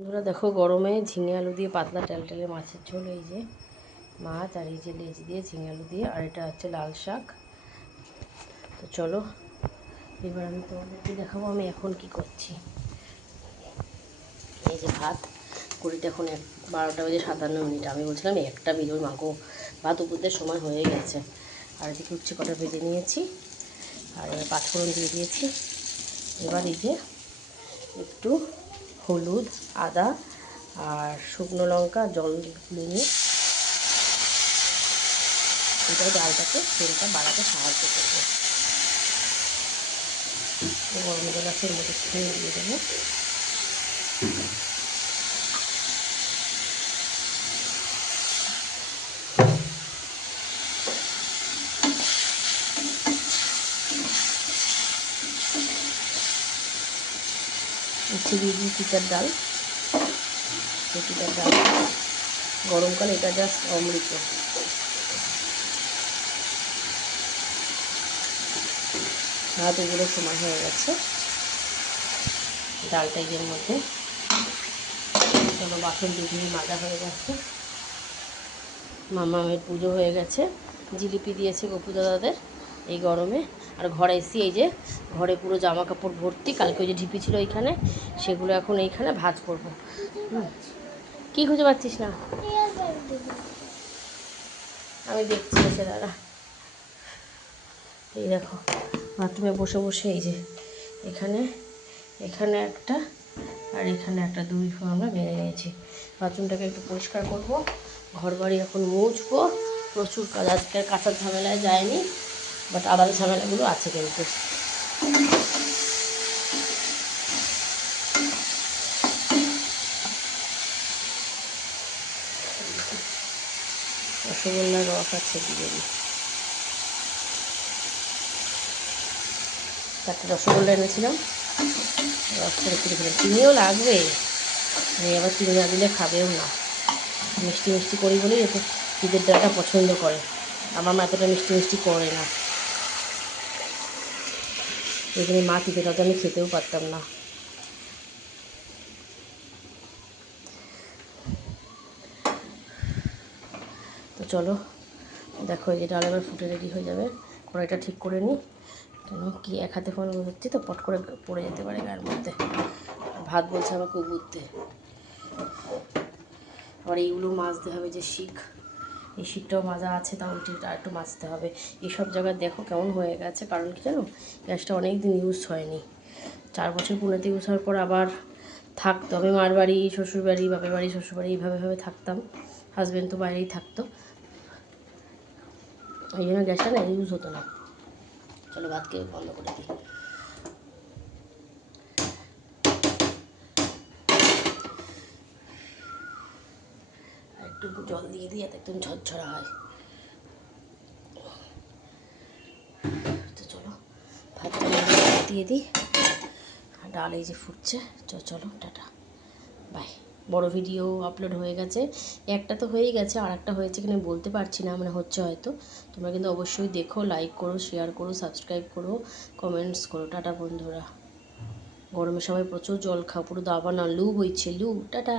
বন্ধুরা দেখো, গরমে ঝিঙে আলু দিয়ে পাতলা টেলটেলে মাছের ঝোল। এই যে মাছ, আর এই যে লেজ দিয়ে ঝিঙে আলু দিয়ে, আর এটা হচ্ছে লাল শাক। তো চলো এবার আমি তোমাদেরকে দেখাবো আমি এখন কি করছি। এই যে ভাত করিতে এখন 12:57 আমি বলছিলাম 1টা বেজোর মাগো, ভাত উপরদের সময় হয়ে গেছে। আর এদিকে উচ্ছে কটা ভেজে নিয়েছি, আর এবার পাঁচফোড়ন দিয়ে দিয়েছি। এবার এই যে একটু হলুদ, আদা আর শুকনো লঙ্কা জল নিয়ে এটা ডালটাকে তেলটা বাড়াতে সাহায্য করবে। গরম গ্লাসের মধ্যে ছেড়ে দিয়ে দেবো। উচ্ছে দিয়ে দিই চিটার ডাল। চিটার ডাল গরমকালে এটা জাস্ট অমৃত। ভাত ওগুলোর সময় হয়ে গেছে, ডালটা এর মধ্যে চলো বাসন দিয়ে মাজা হয়ে গেছে। মামামের পুজো হয়ে গেছে, জিলিপি দিয়েছে গপু দাদাদের এই গরমে। আর ঘরে এসি এই যে ঘরে পুরো জামা কাপড় ভর্তি, কালকে ওই যে ঢিপি ছিল এইখানে, সেগুলো এখন এইখানে ভাঁজ করবো। কি খুঁজে পাচ্ছিস না? আমি দেখছি এসে দাঁড়া। এই দেখো বাথরুমে বসে বসে এই যে এখানে এখানে একটা আর এখানে একটা, দুই আমরা ভেঙে নিয়েছি। বাথরুমটাকে একটু পরিষ্কার করবো, ঘর বাড়ি এখন মুছবো। প্রচুর কাজ, আজকে কাঁচার ঝামেলায় যায়নি, বাট আলাদা ঝামেলাগুলো আছে কিন্তু। রসগোল্লার রস আছে দিয়ে দিই। চারটে রসগোল্লা এনেছিলাম, রসটা রেখে দিয়েছিলাম। চিনিও লাগবে, আবার চিনি না দিলে খাবেও না। মিষ্টি মিষ্টি করি বলেই এতে চিদের ডালটা পছন্দ করে, আমার মা এতটা মিষ্টি মিষ্টি করে না। এই জন্য মা চিদের ডালটা আমি খেতেও পারতাম না। তো চলো দেখো, এই যে ডাল এবার ফুটে রেডি হয়ে যাবে। কড়াইটা ঠিক করে নিই, কেন কি এক হাতে ফোন ধরছি তো পট করে পড়ে যেতে পারে গায়ের মধ্যে। ভাত বলছে আমাকে উবুরতে। আবার এইগুলো মাজতে হবে, যে শিক, এই শিকটাও মাজা আছে, তাও এটা একটু মাজতে হবে। এইসব জায়গায় দেখো কেমন হয়ে গেছে, কারণ কি জানো, গ্যাসটা অনেক দিন ইউজ হয়নি। 4 বছর পুনেতে ইউজ হওয়ার পর আবার থাকতো। আমি মার বাড়ি, শ্বশুর বাড়ি, বাপের বাড়ি, শ্বশুর বাড়ি এইভাবে থাকতাম। হাজব্যান্ড তো বাইরেই থাকতো, এই জন্য গ্যাসটা না ইউজ হতো না। চলো ভাতকে বন্ধ করে দিই। আর একটু জল দিয়ে দিই, এত একদম ঝরঝরা হয়। তো চলো ভাতটা দিয়ে দিই, আর ডাল এই যে ফুটছে। চলো টাটা বাই। বড় ভিডিও আপলোড হয়ে গেছে, একটা তো হয়েই গেছে, আর একটা হয়েছে কিনা বলতে পারছি না, মানে হচ্ছে হয়তো। তোমরা কিন্তু অবশ্যই দেখো, লাইক করো, শেয়ার করো, সাবস্ক্রাইব করো, কমেন্টস করো। টাটা বন্ধুরা। গরমে সবাই প্রচুর জল খাও, পুরো দাবা না লু বইছে, লু। টাটা।